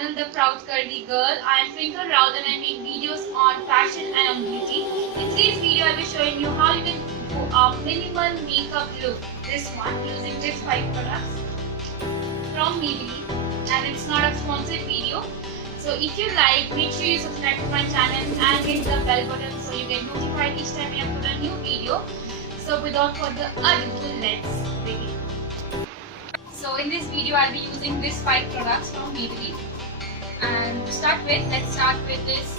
channel The Proud Curvy Girl. I am Twinkle and I make videos on fashion and on beauty. In today's video I will be showing you how you can do a minimal makeup look. This one using these 5 products from Maybelline, and it's not a sponsored video. So if you like, make sure you subscribe to my channel and hit the bell button so you get notified each time I upload a new video. So without further ado, let's begin. So in this video I'll be using these 5 products from Maybelline, and to start with, let's start with this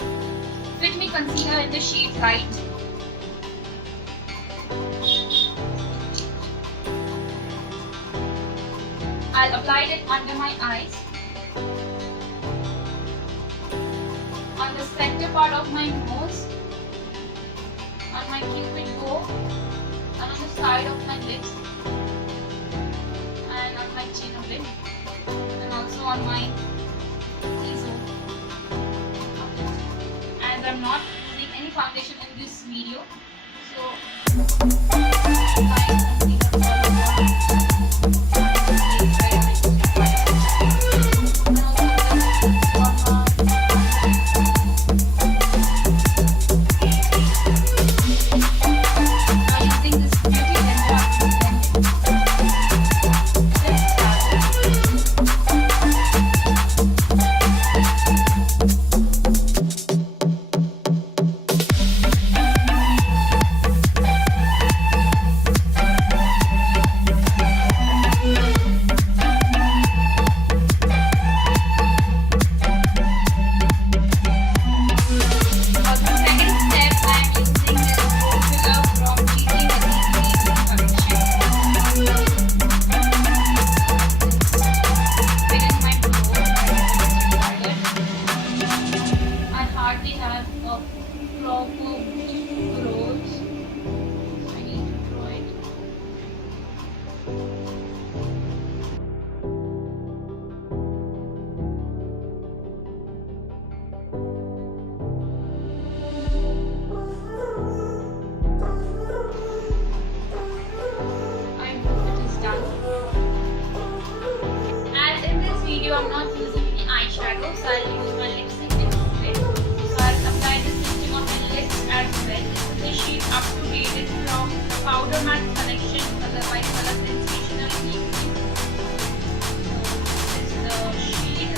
Fit Me Concealer in the shade Light. I'll apply it under my eyes, on the center part of my nose, on my cupid bow, and on the side of my lips, and on my chin a bit, and also on my T-zone. As I'm not using any foundation in this video, so I'm not using any eyeshadow, so I'll use my lipstick instead. So I'll apply this lipstick on my lips as well. This is the shade Up to Date. It's from the Powder Matte collection, color by color sensational pink. So this is the shade.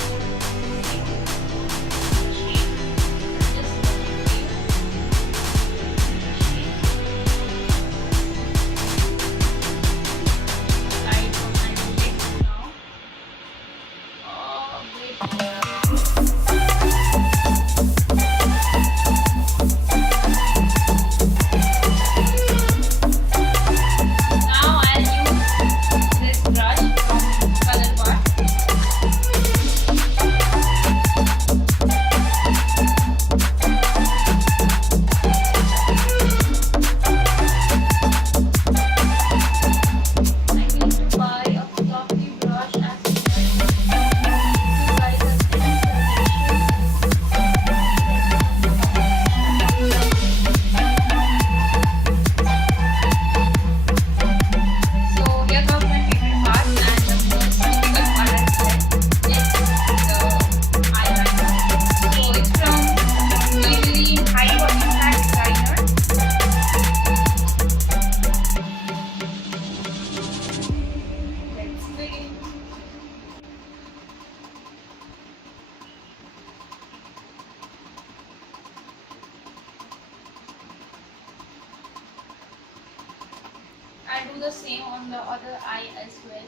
I'll do the same on the other eye as well.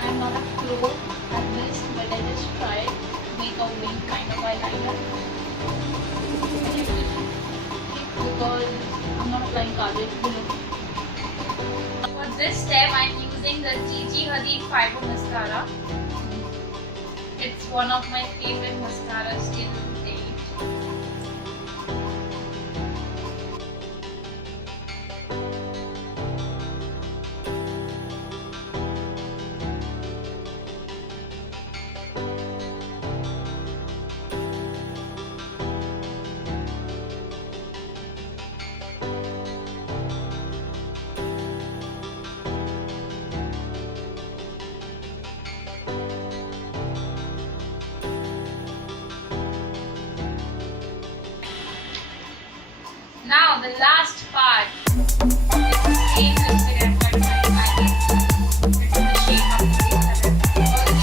I'm not a pro at this, but I just tried to make a wing kind of eyeliner because I'm not applying kajal below. For this step, I'm using the Gigi Hadid Fiber Mascara. It's one of my favorite mascaras till date. Now the last part. It's the same lipstick I've got in my bag. It's in the shade of green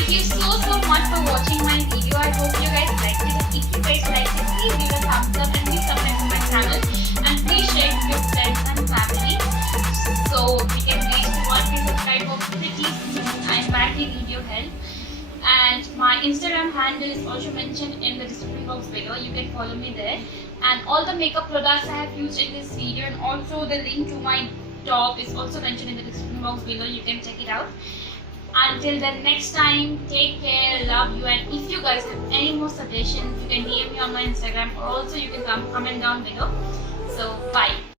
Thank you so much for watching my video. I hope you guys liked it. And if you guys liked it, please give a thumbs up and please subscribe to my channel. And please share it with your friends and family. So we can reach to 1K subscribers pretty soon. I'm back in video help. And my Instagram handle is also mentioned in the description box below. You can follow me there. And all the makeup products I have used in this video and also the link to my top is also mentioned in the description box below. You can check it out. Until the next time, take care, love you, and if you guys have any more suggestions, you can DM me on my Instagram or also you can comment down below. So bye.